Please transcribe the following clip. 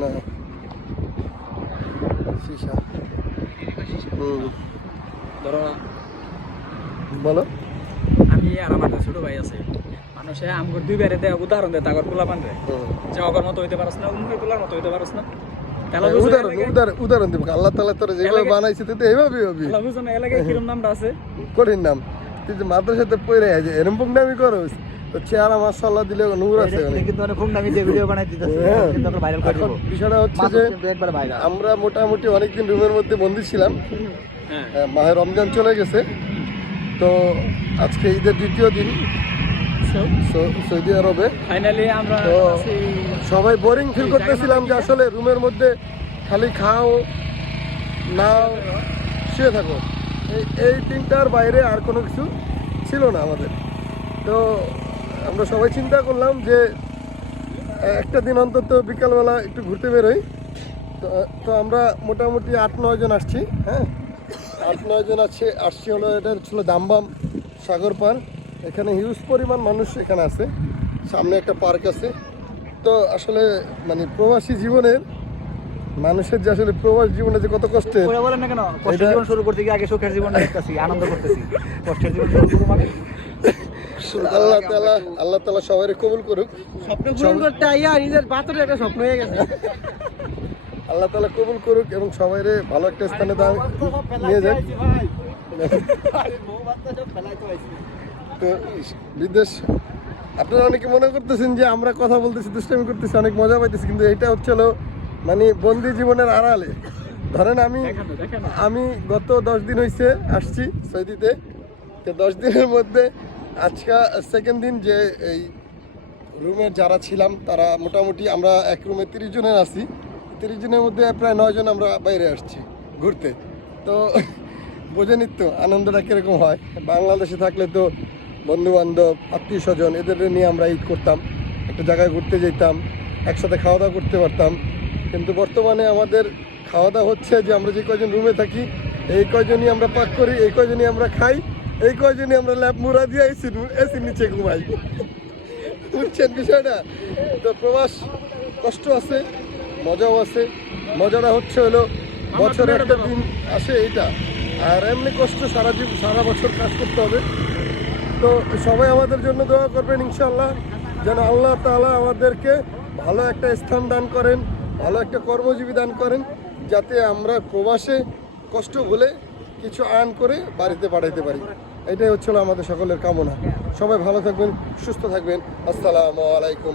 না শিশা ধরো বলো। আমি আর আমার ছোট ভাই আছে, মানুষে আমগর দুই বাইরে দেয় উদাহরণ দেয় তাগর পোলা পান রে যে অগর মতো হইতে পারস না, অন্য পোলার মতো হইতে পারস না। উদাহরণ দিব আল্লাহ তাআলা তোরা যেভাবে বানাইছে তুই তো এইভাবেই হবি। আল্লাহ বুঝো না এলাকায় কিরম নামটা আছে, কঠিন নাম। তুই যে মাদ্রাসাতে পড়ে আছে এরকম নামই করস, তো চেহারা মাশাআল্লাহ দিলে নূর আছে। কিন্তু অনেক ফোন আমি যে ভিডিও বানাই দিতেছি কিন্তু আমরা ভাইরাল করে দেব। বিষয়টা হচ্ছে যে একবার ভাইরাল, আমরা মোটামুটি অনেকদিন রুমের মধ্যে বন্দী ছিলাম। মাহে রমজান চলে গেছে, তো আজকে ঈদের দ্বিতীয় দিন সৌদি আরবে। ফাইনালি আমরা সবাই বোরিং ফিল করতেছিলাম যে আসলে রুমের মধ্যে খালি খাও নাও শুয়ে থাকো, এই তিনটার বাইরে আর কোনো কিছু ছিল না আমাদের। তো আমরা সবাই চিন্তা করলাম যে একটা দিন অন্তত বিকালবেলা একটু ঘুরতে বেরোই। তো আমরা মোটামুটি 8-9 জন আসছি। হ্যাঁ, 8-9 জন আসছি হলো, এটা ছিল দামবাম সাগর পার। এখানে হিউজ পরিমাণ মানুষ এখানে আছে, সামনে একটা পার্ক আছে। তো আসলে মানে প্রবাসী জীবনের মানুষের যে আসলে প্রবাস জীবনে যে কত কষ্টে বলেন না কেন, কষ্টের জীবন শুরু করতে গিয়ে আগে সুখের জীবনটা দেখতেছি, আনন্দ করতেছি। কষ্টের জীবন শুরু করব মানে আল্লাহ তাআলা সবাইকে কবুল করুক। স্বপ্ন পূরণ করতে আইয়া নিজের বাতরে একটা স্বপ্ন হয়ে গেছে। আল্লাহ তাআলা কবুল করুক এবং সবাইরে ভালো একটা স্থানে নিয়ে যাক। তো বিদেশ আপনারা অনেকে মনে করতেছেন যে আমরা কথা বলতেছি, দুষ্টামি করতেছি, অনেক মজা পাইতেছি, কিন্তু এটা হচ্ছে মানে বন্দি জীবনের আড়ালে। ধরেন আমি গত 10 দিন হয়েছে আসছি সৌদিতে। তো 10 দিনের মধ্যে আজকে সেকেন্ড দিন যে এই রুমে যারা ছিলাম তারা মোটামুটি আমরা এক রুমে 30 জনের আছি। 30 জনের মধ্যে প্রায় 9 জন আমরা বাইরে আসছি ঘুরতে। তো বোঝেনি তো আনন্দটা কীরকম হয়। বাংলাদেশে থাকলে তো বন্ধু বান্ধব আত্মীয় স্বজন এদের নিয়ে আমরা ঈদ করতাম, একটা জায়গায় ঘুরতে যেতাম, একসাথে খাওয়া দাওয়া করতে পারতাম। কিন্তু বর্তমানে আমাদের খাওয়া দাওয়া হচ্ছে যে আমরা যে কয়জন রুমে থাকি এই কয়জনই আমরা পাক করি, এই কয়জনই আমরা খাই, এই কয়জনই আমরা ল্যাপ মুড়া দিয়ে এসির নিচে ঘুমাই। বুঝছেন বিষয়টা? তো প্রবাস কষ্ট আছে, মজাও আছে। মজাটা হচ্ছে বছরে একটা দিন আসে এইটা, আর এমনি কষ্ট সারা বছর কাজ করতে হবে। তো সবাই আমাদের জন্য দোয়া করবেন ইনশাআল্লাহ, যেন আল্লাহ তাআলা আমাদেরকে ভালো একটা স্থান দান করেন, ভালো একটা কর্মজীবী দান করেন, যাতে আমরা প্রবাসে কষ্ট ভুলে কিছু আর্ন করে বাড়িতে পাঠাইতে পারি। এটাই হচ্ছিল আমাদের সকলের কামনা। সবাই ভালো থাকবেন, সুস্থ থাকবেন। আসসালামু আলাইকুম।